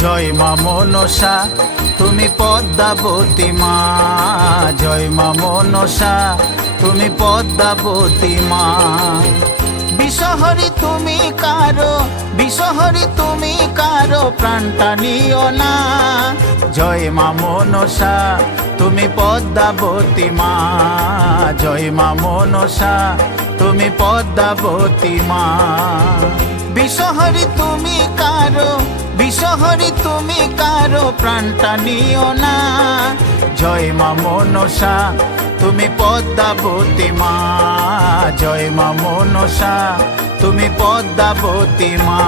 জয় মা মনসা তুমি পদ্মাবতী মা, জয় মা মনসা তুমি পদ্মাবতী মা। বিষহরি তুমি কারো, বিষহরি তুমি কারো প্রাণটা নিও না। জয় মা মনসা তুমি পদ্মাবতী মা, জয় মা মনসা তুমি পদ্মাবতী মা। বিষহরি তুমি কারো, বিষহরি তুমি কারো প্রাণটা নিও না। জয় মা মনসা তুমি পদ্মাবতী মা, জয় মা মনসা তুমি পদ্মাবতী মা।